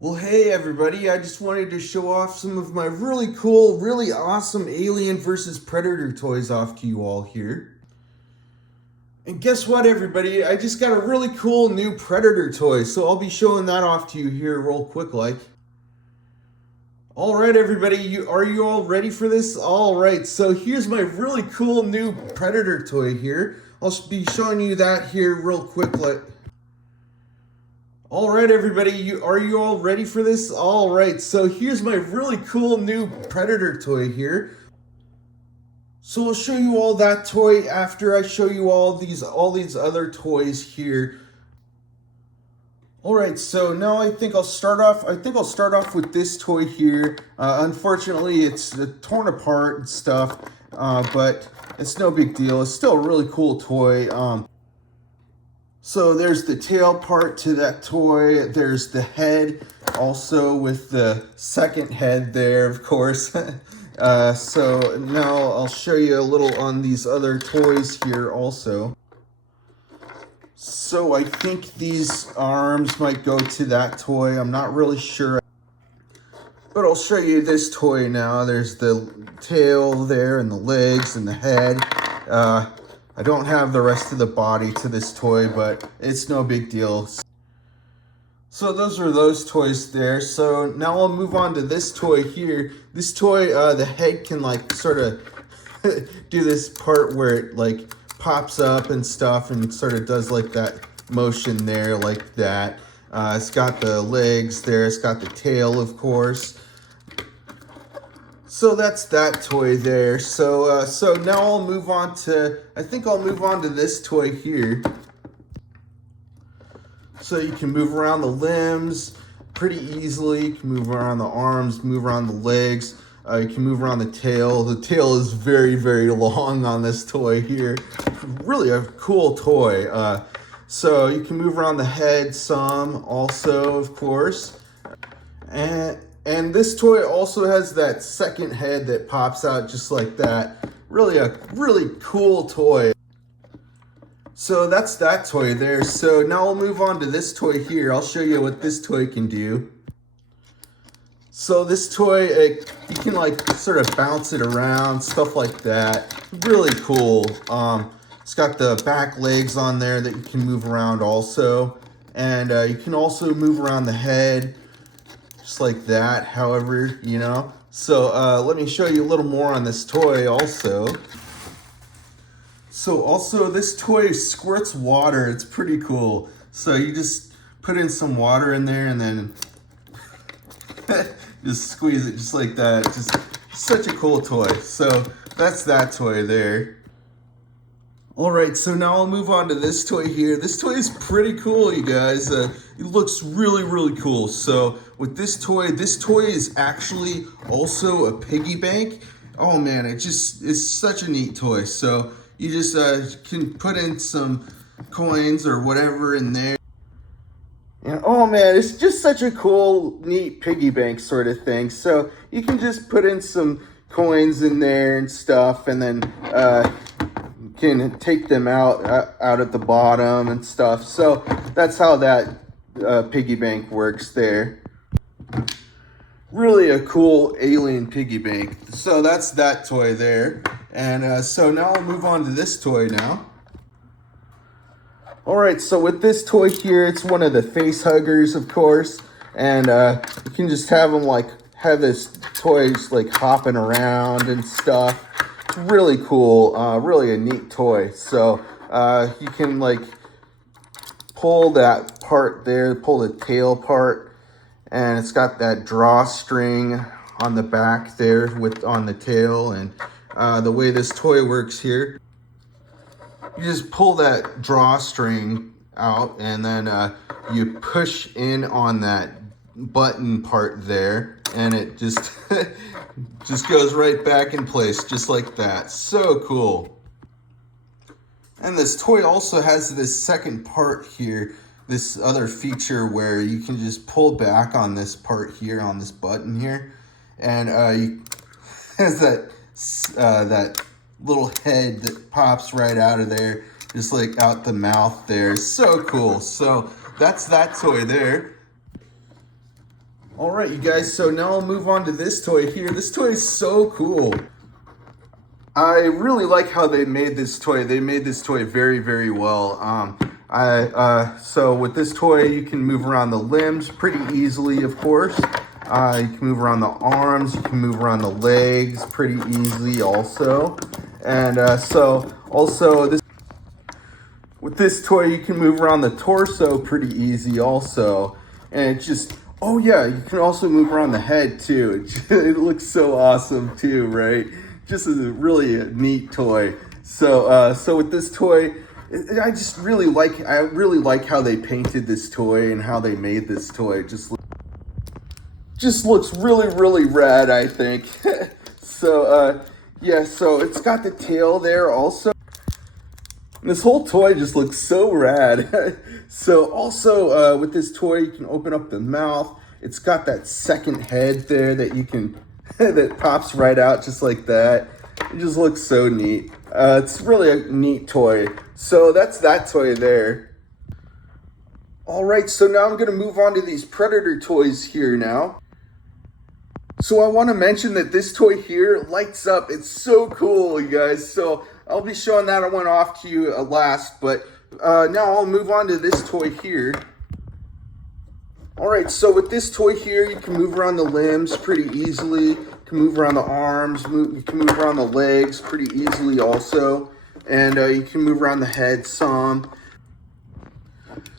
Well, hey everybody, I just wanted to show off some of my really cool, really awesome Alien vs. Predator toys off to you all here. And guess what, everybody? I just got a really cool new Predator toy, so I'll be showing that off to you here real quick like. All right, everybody, are you all ready for this? All right, so here's my really cool new Predator toy here. I'll be showing you that here real quick like. All right, everybody, are you all ready for this? All right, so here's my really cool new Predator toy here. So I'll show you all that toy after I show you all these other toys here. All right, so now I think I'll start off. With this toy here. Unfortunately, it's torn apart and stuff, but it's no big deal. It's still a really cool toy. So there's the tail part to that toy. There's the head also with the second head there, of course. So now I'll show you a little on these other toys here also. So I think these arms might go to that toy. I'm not really sure. But I'll show you this toy now. There's the tail there and the legs and the head. I don't have the rest of the body to this toy, but it's no big deal. So those are those toys there. So now I'll move on to this toy here. This toy, the head can like sort of do this part where it like pops up and stuff and sort of does like that motion there like that. It's got the legs there. It's got the tail, of course. So that's that toy there. So now I'll move on to, I think I'll move on to this toy here. So you can move around the limbs pretty easily. You can move around the arms, move around the legs. You can move around the tail. The tail is very, very long on this toy here. Really a cool toy. So you can move around the head some also, of course. And this toy also has that second head that pops out just like that. Really a really cool toy. So that's that toy there. So now we'll move on to this toy here. I'll show you what this toy can do. So this toy, you can like sort of bounce it around, stuff like that. Really cool. It's got the back legs on there that you can move around also. And you can also move around the head. Just like that, however, you know. So let me show you a little more on this toy also. So also this toy squirts water. It's pretty cool. So you just put in some water in there and then just squeeze it just like that. It's just such a cool toy. So that's that toy there. All right, so now I'll move on to this toy here. This toy is pretty cool, you guys. It looks really, really cool. So with this toy is actually also a piggy bank. Oh man, it's such a neat toy. So you just can put in some coins or whatever in there. And oh man, it's just such a cool, neat piggy bank sort of thing. So you can just put in some coins in there and stuff, and then can take them out at the bottom and stuff. So that's how that piggy bank works there. Really a cool alien piggy bank. So that's that toy there. And so now I'll move on to this toy now. All right, so with this toy here, it's one of the face huggers, of course. And you can just have them like, have this toy just like hopping around and stuff. Really cool, really a neat toy. So you can like pull that part there, pull the tail part, and it's got that drawstring on the back there on the tail. And the way this toy works here, you just pull that drawstring out and then you push in on that button part there, and it just just goes right back in place just like that. So cool. And this toy also has this second part here, this other feature where you can just pull back on this part here, on this button here, and you has that little head that pops right out of there, just like out the mouth there. So cool. So that's that toy there. All right, you guys, so now I'll move on to this toy here. This toy is so cool. I really like how they made this toy. They made this toy very, very well. So with this toy, you can move around the limbs pretty easily, of course. You can move around the arms, you can move around the legs pretty easily also. And with this toy, you can move around the torso pretty easy also. And it just, oh yeah, you can also move around the head too. It looks so awesome too, right? Just a really neat toy. So with this toy, I really like how they painted this toy and how they made this toy. Just looks really, really rad, I think. Yeah, so it's got the tail there also. This whole toy just looks so rad. So also with this toy, you can open up the mouth. It's got that second head there that you can, that pops right out just like that. It just looks so neat. It's really a neat toy. So that's that toy there. All right, so now I'm gonna move on to these Predator toys here now. So I want to mention that this toy here lights up. It's so cool, you guys. So I'll be showing that one off to you last, but now I'll move on to this toy here. All right, so with this toy here, you can move around the limbs pretty easily. You can move around the arms, you can move around the legs pretty easily also. And you can move around the head some.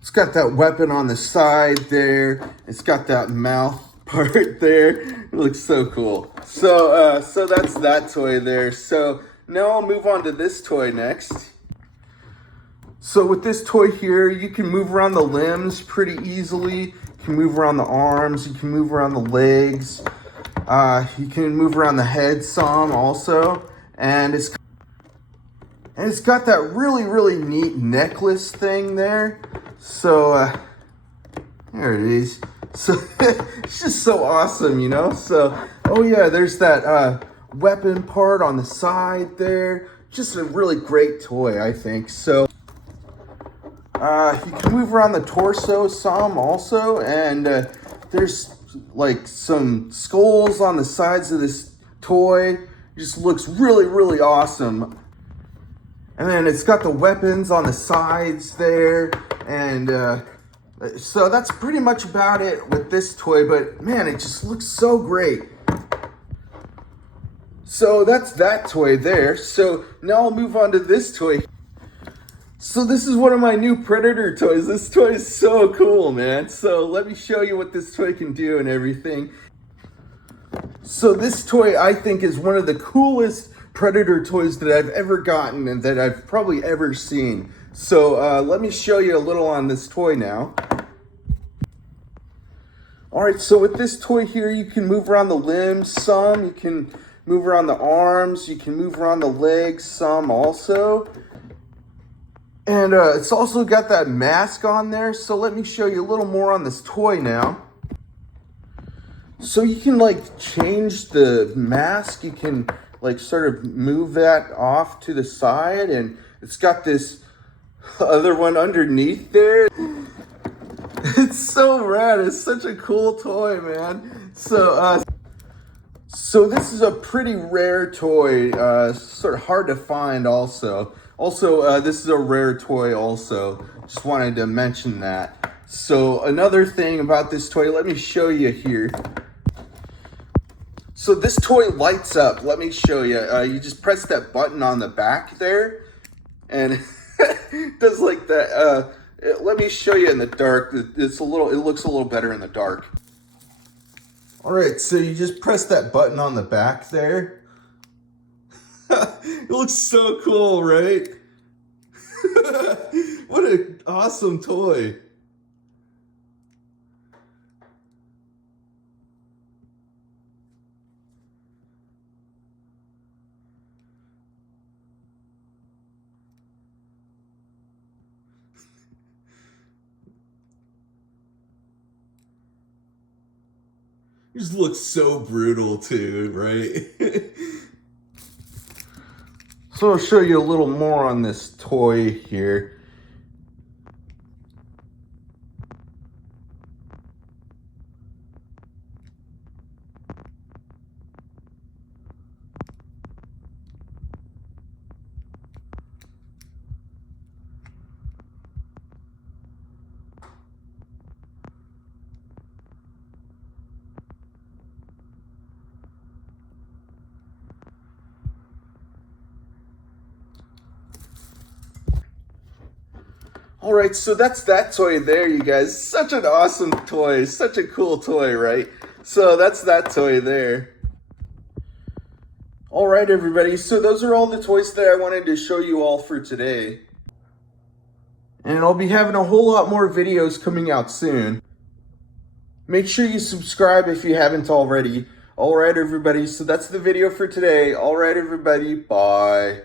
It's got that weapon on the side there. It's got that mouth part there. It looks so cool. So that's that toy there. So now I'll move on to this toy next. So with this toy here, you can move around the limbs pretty easily. You can move around the arms, you can move around the legs. You can move around the head some also. And it's got that really, really neat necklace thing there. So there it is. So it's just so awesome, you know? So, oh yeah, there's that weapon part on the side there. Just a really great toy, I think. So you can move around the torso some also, and there's like some skulls on the sides of this toy. It just looks really, really awesome. And then it's got the weapons on the sides there, and so that's pretty much about it with this toy, but man, it just looks so great. So that's that toy there. So now I'll move on to this toy. So this is one of my new Predator toys. This toy is so cool, man. So let me show you what this toy can do and everything. So this toy, I think, is one of the coolest Predator toys that I've ever gotten and that I've probably ever seen. So let me show you a little on this toy now. All right, so with this toy here, you can move around the limbs some, you can move around the arms, you can move around the legs some also. And it's also got that mask on there, so let me show you a little more on this toy now. So you can like change the mask, you can like sort of move that off to the side, and it's got this other one underneath there. It's so rad. It's such a cool toy, man. So this is a pretty rare toy, sort of hard to find also. This is a rare toy also. Just wanted to mention that. So another thing about this toy, let me show you here. So this toy lights up. Let me show you. You just press that button on the back there, and it does like that. Let me show you in the dark. It looks a little better in the dark. All right, so you just press that button on the back there. It looks so cool, right? What an awesome toy. It just looks so brutal too, right? So I'll show you a little more on this toy here. Alright, so that's that toy there, you guys. Such an awesome toy. Such a cool toy, right? So that's that toy there. Alright, everybody. So those are all the toys that I wanted to show you all for today. And I'll be having a whole lot more videos coming out soon. Make sure you subscribe if you haven't already. Alright, everybody. So that's the video for today. Alright, everybody. Bye.